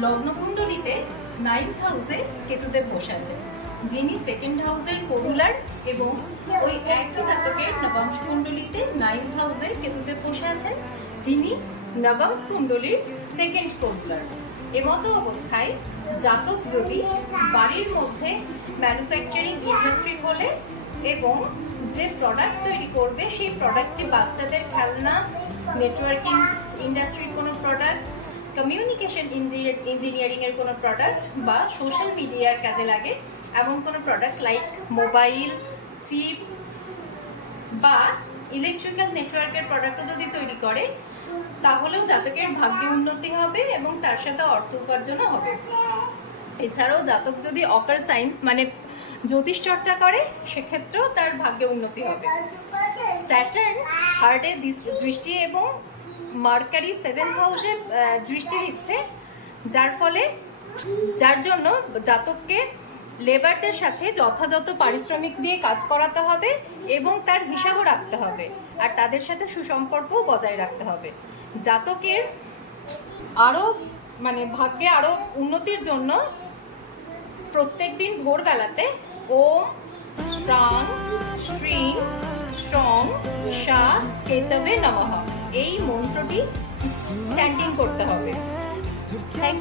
লগ্নকুণ্ডলিতে 9th হাউসে কেতুদেব বসে আছেন, যিনি 2nd হাউসের করুলার, এবং ওই একই জাতকের নবম কুণ্ডলিতে 9th হাউসে কেতুদেব বসে আছেন, যিনি নবম কুণ্ডলীর 2nd করুলার। এমতো অবস্থায় জাতক যদি বাড়ির মধ্যে ম্যানুফ্যাকচারিং ইন্ডাস্ট্রি হলে এবং যে প্রোডাক্ট তৈরি করবে সেই প্রোডাক্টটি বাচ্চাদের খেলনা, নেটওয়ার্কিং ইন্ডাস্ট্রির কোনো প্রোডাক্ট, কমিউনিকেশন ইঞ্জিনিয়ারিংয়ের কোনো প্রোডাক্ট বা সোশ্যাল মিডিয়ার কাজে লাগে এমন কোনো প্রোডাক্ট লাইক মোবাইল, চিপ বা ইলেকট্রিক্যাল নেটওয়ার্কের প্রোডাক্টও যদি তৈরি করে, তাহলেও জাতকের ভাগ্যে উন্নতি হবে এবং তার সাথে অর্থ উপার্জনও হবে। এছাড়াও জাতক যদি অকাল্ট সায়েন্স মানে জ্যোতিষ চর্চা করে, সেক্ষেত্রেও তার ভাগ্যে উন্নতি হবে। স্যাটার্ন থার্ডে দৃষ্টি এবং মার্কারি 7th হাউসে দৃষ্টি দিচ্ছে, যার জন্য জাতককে লেবারদের সাথে যথাযথ পারিশ্রমিক দিয়ে কাজ করাতে হবে এবং তার হিসাবও রাখতে হবে, আর তাদের সাথে সুসম্পর্কও বজায় রাখতে হবে। জাতকের আরও ভাগ্যে আরও উন্নতির জন্য প্রত্যেকদিন ভোরবেলাতে ওম স্ট্রাং শ্রীং স্ট্রং শা কেতবে নমঃ এই মন্ত্রটি চ্যান্টিং করতে হবে। Thank you.